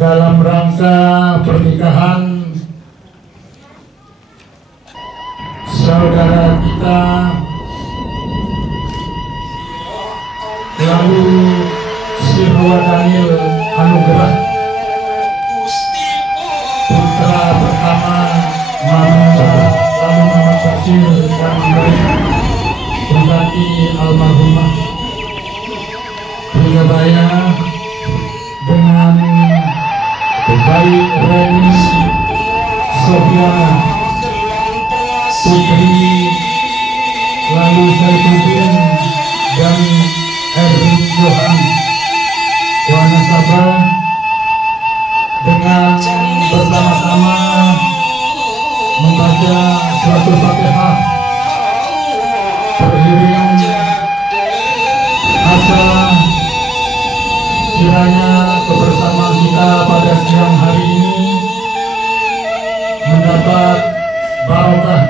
dalam rangka pernikahan saudara kita lalu Sirwa Daniel Anugerah putra pertama Muhammad Bashir dan pengganti almarhumah Purabaya dengan baik Reni Sofiana Putri lalu Saifuddin dan Erwin Johan Wanasaba dengan bersama-sama membaca suatu Fatihah beriring asal kiranya kebersamaan kita pada siang hari ini mendapat barokah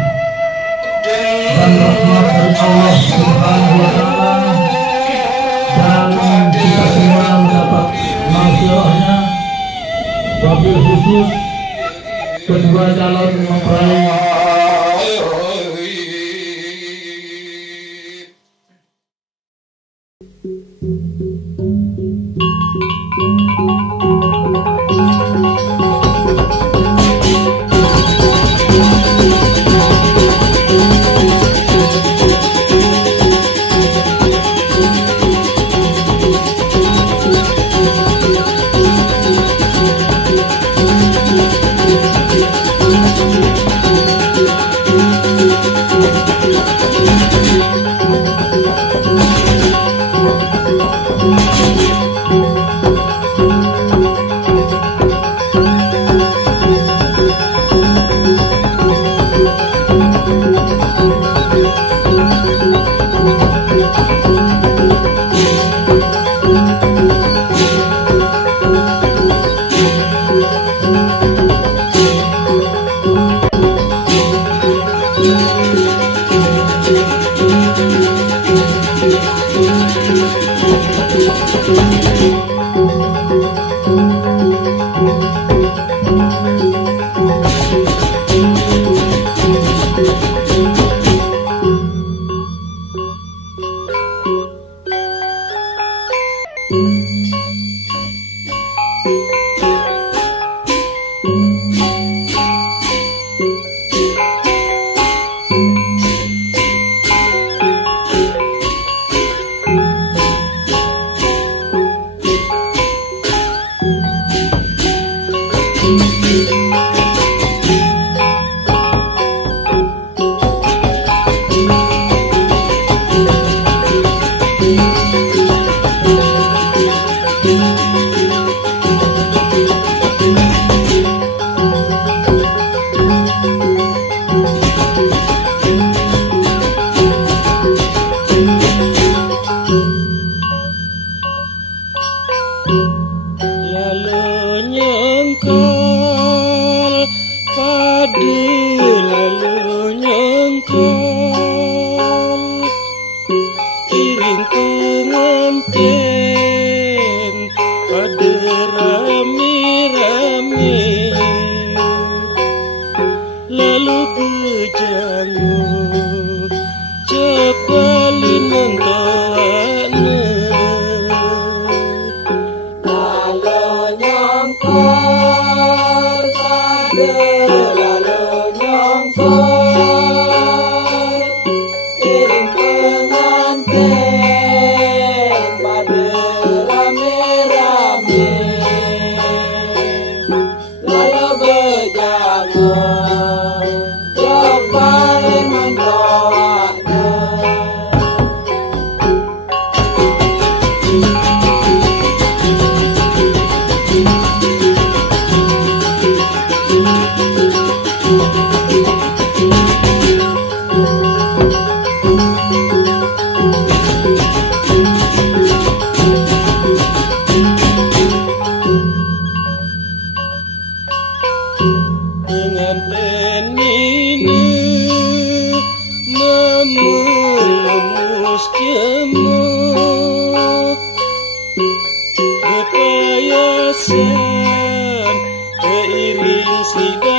dan rahmat dari Allah Subhanahu wa Ta'ala, dan kita semua mendapat maghfirahnya, wabil khusus kedua calon mempelai.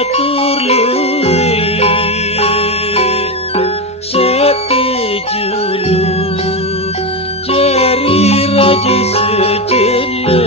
batur luwe setujulu jari raja sejelo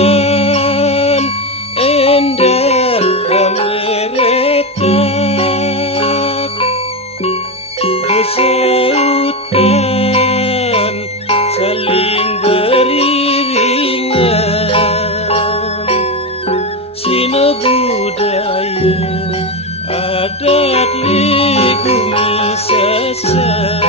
Genggambelan endah kameretak Besautan saling beriringan Sina budaya adat ligumi sesat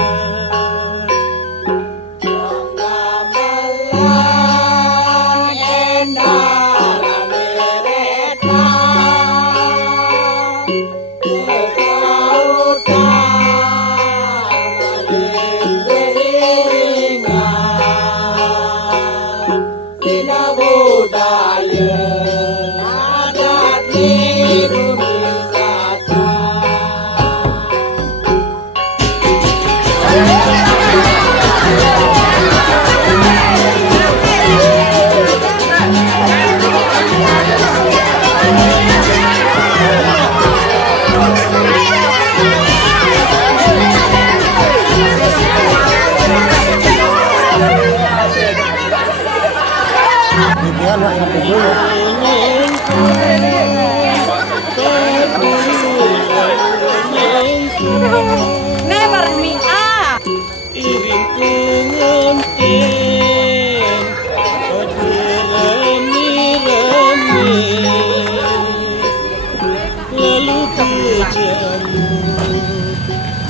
Never me iring pengantin berami-rami lalu berjamu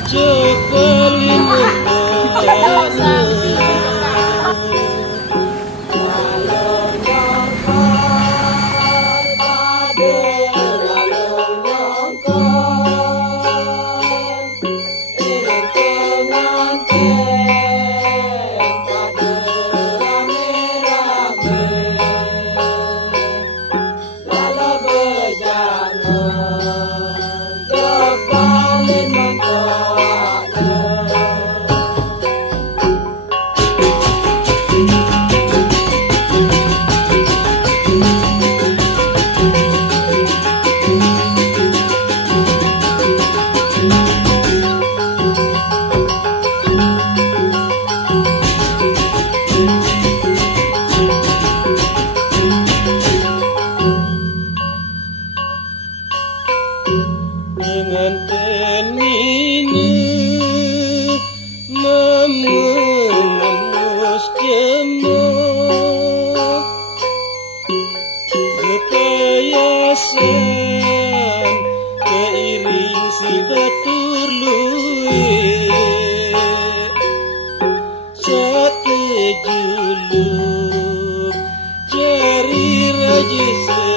cekali mentara pengantin ini memengus jemur kekayasan keiring si batur luwe satu juluk jari raja